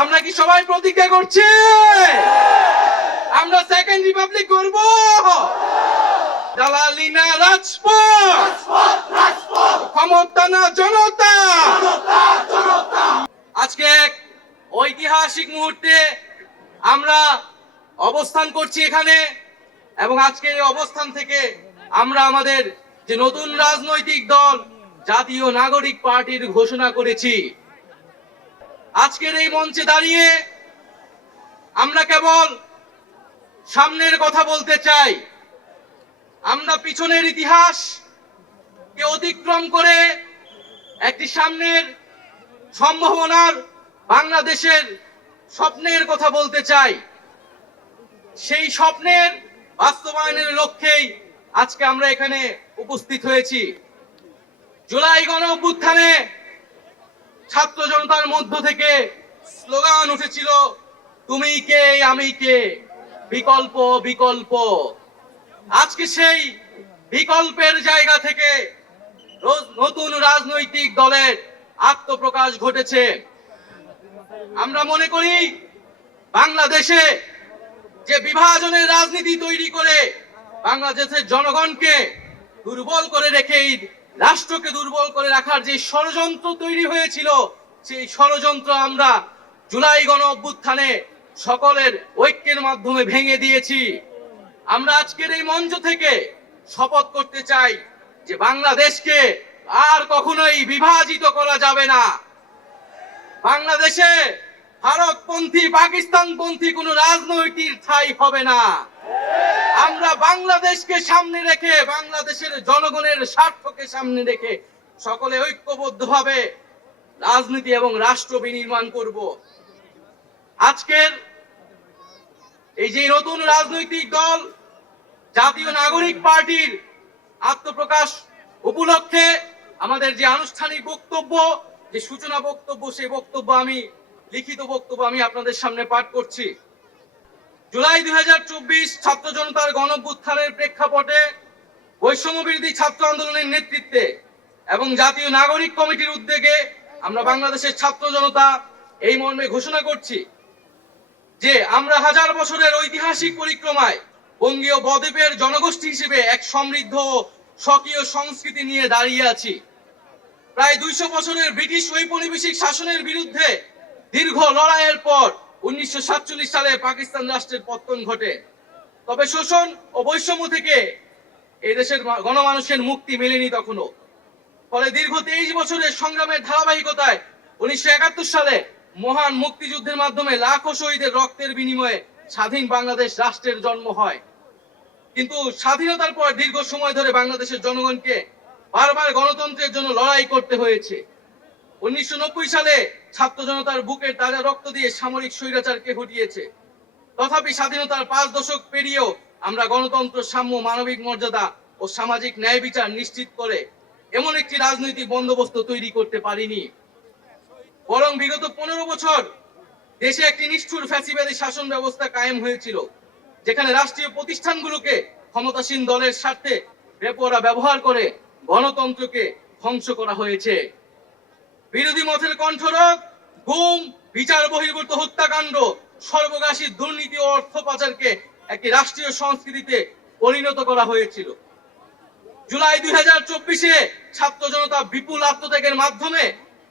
আমরা কি সবাই প্রতিজ্ঞা করছি আমরা সেকেন্ড রিপাবলিক করব? দালালি না রাজপথ, ক্ষমতা না জনতা। আজকে এক ঐতিহাসিক মুহূর্তে আমরা অবস্থান করছি এখানে, এবং আজকের এই অবস্থান থেকে আমরা আমাদের যে নতুন রাজনৈতিক দল জাতীয় নাগরিক পার্টির ঘোষণা করেছি। আজকের এই মঞ্চে দাঁড়িয়ে আমরা কেবল সামনের কথা বলতে চাই। আমরা পিছনের ইতিহাস কে অতিক্রম করে একটি সামনের সম্ভাবনার বাংলাদেশের স্বপ্নের কথা বলতে চাই। সেই স্বপ্নের বাস্তবায়নের লক্ষ্যেই আজকে আমরা এখানে উপস্থিত হয়েছি। জুলাই গণ অভ্যুত্থানে ছাত্র জনতার মধ্য থেকে স্লোগান উঠেছিল, তুমি কে আমি কে, বিকল্প বিকল্প। আজকে সেই বিকল্পের জায়গা থেকে নতুন রাজনৈতিক দলের আত্মপ্রকাশ ঘটেছে। আমরা মনে করি বাংলাদেশে যে বিভাজনের রাজনীতি তৈরি করে বাংলাদেশের জনগণকে দুর্বল করে রেখে রাষ্ট্রকে দুর্বল করে রাখার যে ষড়যন্ত্র তৈরি হয়েছিল, সেই ষড়যন্ত্র আমরা জুলাই গণ অভ্যুত্থানে সকলের ঐক্যের মাধ্যমে ভেঙে দিয়েছি। আমরা আজকের এই মঞ্চ থেকে শপথ করতে চাই যে বাংলাদেশকে আর কখনোই বিভাজিত করা যাবে না। বাংলাদেশে ভারতপন্থী পাকিস্তানপন্থী কোনো রাজনৈতিক ঠাঁই হবে না। আমরা বাংলাদেশকে সামনে রেখে, বাংলাদেশের জনগণের স্বার্থকে সামনে রেখে সকলে ঐক্যবদ্ধভাবে রাজনীতি এবং রাষ্ট্র বিনির্মাণ করব। আজকের এই যে নতুন রাজনৈতিক দল জাতীয় নাগরিক পার্টির আত্মপ্রকাশ উপলক্ষে আমাদের যে আনুষ্ঠানিক বক্তব্য, যে সূচনা বক্তব্য, সেই বক্তব্য আমি লিখিত বক্তব্য আমি আপনাদের সামনে পাঠ করছি। জুলাই 2024 ছাত্র জনতার গণঅভ্যুত্থানের প্রেক্ষাপটে বৈষম্য বিরোধী ছাত্র আন্দোলনের নেতৃত্বে এবং জাতীয় নাগরিক কমিটির উদ্যোগে আমরা বাংলাদেশের ছাত্র জনতা এই মর্মে ঘোষণা করছি যে আমরা হাজার বছরের ঐতিহাসিক পরিক্রমায় বঙ্গীয় বদ্বীপের জনগোষ্ঠী হিসেবে এক সমৃদ্ধ স্বকীয় সংস্কৃতি নিয়ে দাঁড়িয়ে আছি। প্রায় 200 বছরের ব্রিটিশ ঔপনিবেশিক শাসনের বিরুদ্ধে দীর্ঘ লড়াইয়ের পর 1947 সালে পাকিস্তান রাষ্ট্রের পতন ঘটে। তবে শোষণ ও বৈষম্য থেকে এই দেশের গণমানুষের মুক্তি মেলেনি তখনও। ফলে দীর্ঘ 23 বছরের সংগ্রামের ধারাবাহিকতায় 1971 সালে মহান মুক্তিযুদ্ধের মাধ্যমে লাখো শহীদের রক্তের বিনিময়ে স্বাধীন বাংলাদেশ রাষ্ট্রের জন্ম হয়। কিন্তু স্বাধীনতার পর দীর্ঘ সময় ধরে বাংলাদেশের জনগণকে বারবার গণতন্ত্রের জন্য লড়াই করতে হয়েছে। 1990 সালে ছাত্র জনতার বুকের তাজা রক্ত দিয়ে সামরিক স্বৈরাচারকে হটিয়েছে। তথাপি স্বাধীনতার 5 দশক পেরিয়েও আমরা গণতন্ত্র, সাম্য, মানবিক মর্যাদা ও সামাজিক ন্যায় বিচার নিশ্চিত করে এমন একটি রাজনৈতিক বন্দোবস্ত তৈরি করতে পারিনি। বরং বিগত 15 বছর দেশে একটি নিষ্ঠুর ফ্যাসিবাদী শাসন ব্যবস্থা কায়েম হয়েছিল, যেখানে রাষ্ট্রীয় প্রতিষ্ঠানগুলোকে ক্ষমতাসীন দলের স্বার্থে বেপরোয়া ব্যবহার করে গণতন্ত্রকে ধ্বংস করা হয়েছে। বিরোধী মতের কণ্ঠরোধ, গুম, বিচার বহির্ভূত হত্যাকাণ্ড, সর্বগ্রাসী দুর্নীতি ও অর্থ পাচারকে একটি রাষ্ট্রীয় সংস্কৃতিতে পরিণত করা হয়েছিল। জুলাই 2024-এ ছাত্র জনতা বিপুল আত্মত্যাগের মাধ্যমে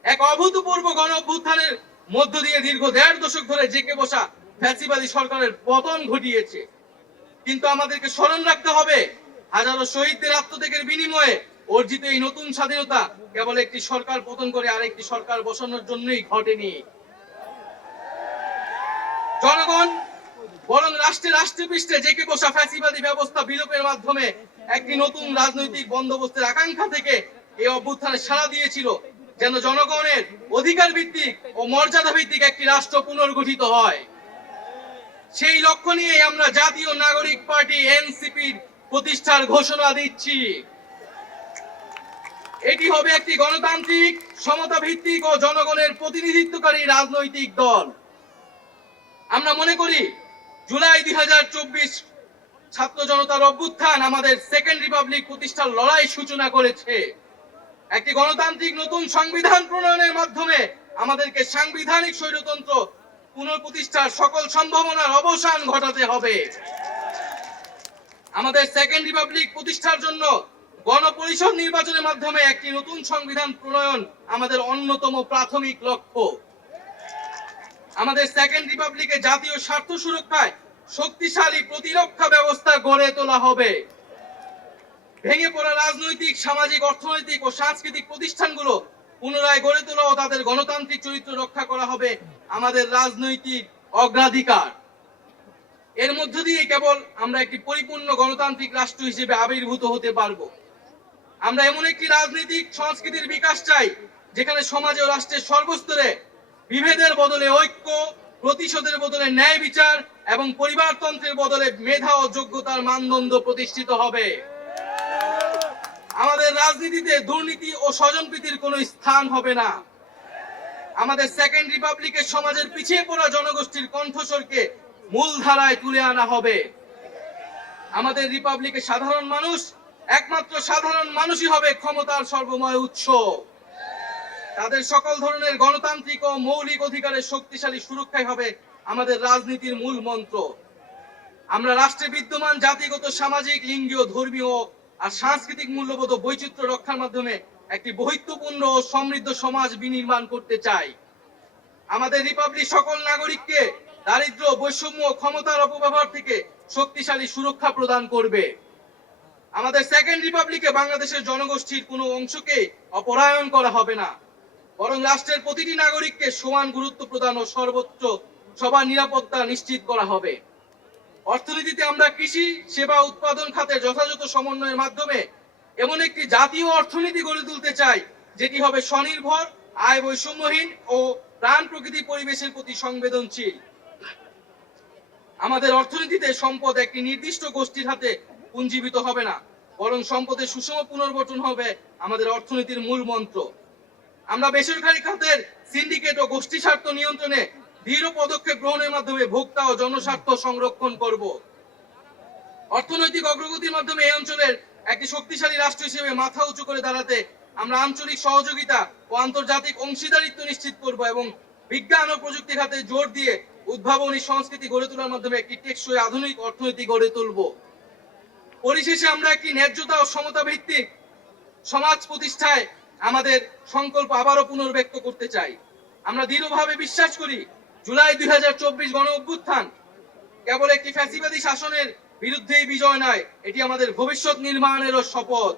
এক অভূতপূর্ব গণ অভ্যুত্থানের মধ্য দিয়ে দীর্ঘ 1.5 দশক ধরে জেঁকে বসা ফ্যাসিবাদী সরকারের পতন ঘটিয়েছে। কিন্তু আমাদেরকে স্মরণ রাখতে হবে, হাজারো শহীদদের আত্মত্যাগের বিনিময়ে অর্জিত এই নতুন স্বাধীনতা কেবল একটি সরকার পতন করে আরেকটি সরকার বসানোর জন্যই ঘটেনি। জনগণ বরং রাষ্ট্রপৃষ্ঠে জেঁকে বসা ফ্যাসিবাদী ব্যবস্থা বিলোপের মাধ্যমে একটি নতুন রাজনৈতিক বন্দোবস্তের আকাঙ্ক্ষা থেকে এই অভ্যুত্থানে সাড়া দিয়েছিল, যেন জনগণের অধিকার ভিত্তিক ও মর্যাদা ভিত্তিক একটি রাষ্ট্র পুনর্গঠিত হয়। সেই লক্ষ্য নিয়ে আমরা জাতীয় নাগরিক পার্টি এনসিপির প্রতিষ্ঠার ঘোষণা দিচ্ছি। এটি হবে একটি গণতান্ত্রিক, সমতা ভিত্তিক ও জনগণের প্রতিনিধিত্বকারী রাজনৈতিক দল। আমরা মনে করি জুলাই 2024 ছাত্র জনতার অভ্যুত্থান আমাদের সেকেন্ড রিপাবলিক প্রতিষ্ঠার লড়াই সূচনা করেছে। একটি গণতান্ত্রিক নতুন সংবিধান প্রণয়নের মাধ্যমে আমাদেরকে সাংবিধানিক স্বৈরতন্ত্র পুনঃপ্রতিষ্ঠার সকল সম্ভাবনার অবসান ঘটাতে হবে। আমাদের সেকেন্ড রিপাবলিক প্রতিষ্ঠার জন্য গণপরিষদ নির্বাচনের মাধ্যমে একটি নতুন সংবিধান প্রণয়ন আমাদের অন্যতম প্রাথমিক লক্ষ্য। আমাদের সেকেন্ড রিপাবলিকে জাতীয় স্বার্থ সুরক্ষায় শক্তিশালী প্রতিরক্ষা ব্যবস্থা গড়ে তোলা হবে। ভেঙে পড়া রাজনৈতিক, সামাজিক, অর্থনৈতিক ও সাংস্কৃতিক প্রতিষ্ঠানগুলো পুনরায় গড়ে তোলা ও তাদের গণতান্ত্রিক চরিত্র রক্ষা করা হবে আমাদের রাজনৈতিক অগ্রাধিকার। এর মধ্য দিয়ে কেবল আমরা একটি পরিপূর্ণ গণতান্ত্রিক রাষ্ট্র হিসেবে আবির্ভূত হতে পারবো। আমরা এমন একটি রাজনৈতিক সংস্কৃতির বিকাশ চাই যেখানে সমাজে ও রাষ্ট্রের সর্বস্তরে বিভেদের বদলে ঐক্য, প্রতিশোধের বদলে ন্যায় বিচার এবং পরিবারতন্ত্রের বদলে মেধা ও যোগ্যতার মানদণ্ড প্রতিষ্ঠিত হবে। আমাদের রাজনীতিতে দুর্নীতি ও স্বজনপ্রীতির কোনো স্থান হবে না। আমাদের সেকেন্ড রিপাবলিকের সমাজের পিছিয়ে পড়া জনগোষ্ঠীর কণ্ঠস্বরকে মূলধারায় তুলে আনা হবে। আমাদের রিপাবলিকের সাধারণ মানুষ, একমাত্র সাধারণ মানুষই হবে ক্ষমতার সর্বময় উৎস। তাদের সকল ধরনের গণতান্ত্রিক ও মৌলিক অধিকারের শক্তিশালী সুরক্ষাই হবে আমাদের রাজনীতির মূল মন্ত্র। আমরা রাষ্ট্রে বিদ্যমান জাতিগত, সামাজিক, লিঙ্গীয়, ধর্মীয় আর সাংস্কৃতিক মূল্যবোধ ও বৈচিত্র্য রক্ষার মাধ্যমে একটি বৈচিত্র্যপূর্ণ ও সমৃদ্ধ সমাজ বিনির্মাণ করতে চাই। আমাদের রিপাবলিক সকল নাগরিককে দারিদ্র্য, বৈষম্য, ক্ষমতার অপব্যবহার থেকে শক্তিশালী সুরক্ষা প্রদান করবে। আমাদের সেকেন্ড রিপাবলিকে বাংলাদেশের জনগোষ্ঠীর কোনো অংশকে অপরায়ণ করা হবে না, বরং রাষ্ট্রের প্রতিটি নাগরিককে সমান গুরুত্ব প্রদান ও সর্বোচ্চ সবার নিরাপত্তা নিশ্চিত করা হবে। অর্থনীতিতে আমরা কৃষি, সেবা, উৎপাদন খাতে যথাযথ সমন্বয়ের মাধ্যমে এমন একটি জাতীয় অর্থনীতি গড়ে তুলতে চাই যেটি হবে স্বনির্ভর, আয় বৈষম্যহীন ও প্রাণ প্রকৃতি পরিবেশের প্রতি সংবেদনশীল। আমাদের অর্থনীতিতে সম্পদ একটি নির্দিষ্ট গোষ্ঠীর হাতে পুঞ্জীবিত হবে না, বরং সম্পদের সুষম পুনর্বণ্টন হবে আমাদের অর্থনীতির মূল মন্ত্র। আমরা বেসরকারি খাতের সিন্ডিকেট ও গোষ্ঠী স্বার্থ নিয়ন্ত্রণে দৃঢ় পদক্ষেপ গ্রহণের মাধ্যমে ভোক্তা ও জনস্বার্থ সংরক্ষণ করব। অর্থনৈতিক অগ্রগতির মাধ্যমে এই অঞ্চলের একটি শক্তিশালী রাষ্ট্র হিসেবে মাথা উঁচু করে দাঁড়াতে আমরা আঞ্চলিক সহযোগিতা ও আন্তর্জাতিক অংশীদারিত্ব নিশ্চিত করব এবং বিজ্ঞান ও প্রযুক্তি খাতে জোর দিয়ে উদ্ভাবনী সংস্কৃতি গড়ে তোলার মাধ্যমে একটি টেকসই আধুনিক অর্থনীতি গড়ে তুলব। পরিশেষে আমরা একটি ন্যায্যতা ও সমতা ভিত্তিক সমাজ প্রতিষ্ঠায় আমাদের সংকল্প আবারও পুনর্ব্যক্ত করতে চাই। আমরা দৃঢ়ভাবে বিশ্বাস করি জুলাই 2024 গণ অভ্যুত্থান কেবল একটি ফ্যাসিবাদী শাসনের বিরুদ্ধেই বিজয় নয়, এটি আমাদের ভবিষ্যৎ নির্মাণেরও শপথ।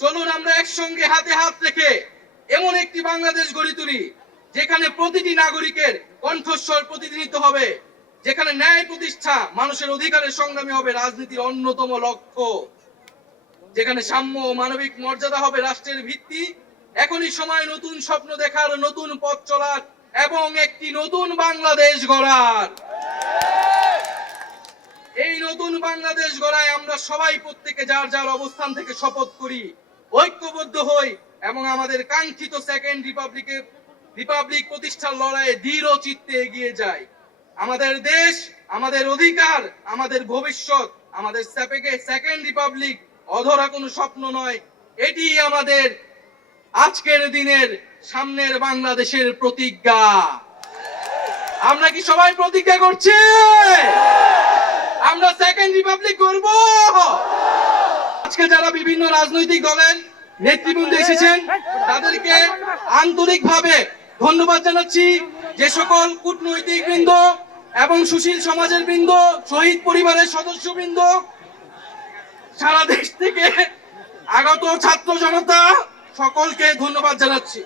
চলুন আমরা একসঙ্গে হাতে হাত রেখে এমন একটি বাংলাদেশ গড়ে তুলি যেখানে প্রতিটি নাগরিকের কণ্ঠস্বর প্রতিধ্বনিত হবে, যেখানে ন্যায় প্রতিষ্ঠা, মানুষের অধিকারের সংগ্রামী হবে রাজনীতির অন্যতম লক্ষ্য, যেখানে সাম্য ও মানবিক মর্যাদা হবে রাষ্ট্রের ভিত্তি। এখনই সময় নতুন স্বপ্ন দেখার, নতুন পথ চলার এবং একটি নতুন বাংলাদেশ গড়ার। এই নতুন বাংলাদেশ গড়ায় আমরা সবাই প্রত্যেকে যার যার অবস্থান থেকে শপথ করি, ঐক্যবদ্ধ হই এবং আমাদের কাঙ্ক্ষিত সেকেন্ড রিপাবলিক প্রতিষ্ঠার লড়াইয়ে দৃঢ় চিত্তে এগিয়ে যাই। আমাদের দেশ, আমাদের অধিকার, আমাদের ভবিষ্যৎ, আমাদের সেকেন্ড রিপাবলিক অধরা কোনো স্বপ্ন নয়, এটি আমাদের আজকের দিনের সামনের বাংলাদেশের প্রতিজ্ঞা। আমরা কি সবাই প্রতিজ্ঞা করছি আমরা সেকেন্ড রিপাবলিক করব? আজকে যারা বিভিন্ন রাজনৈতিক দলের নেতৃবৃন্দ এসেছেন তাদেরকে আন্তরিকভাবে ধন্যবাদ জানাচ্ছি। যে সকল কূটনৈতিক বৃন্দ এবং সুশীল সমাজের বৃন্দ, শহীদ পরিবারের সদস্যবৃন্দ, সারা দেশ থেকে আগত ছাত্র জনতা, সকলকে ধন্যবাদ জানাচ্ছি।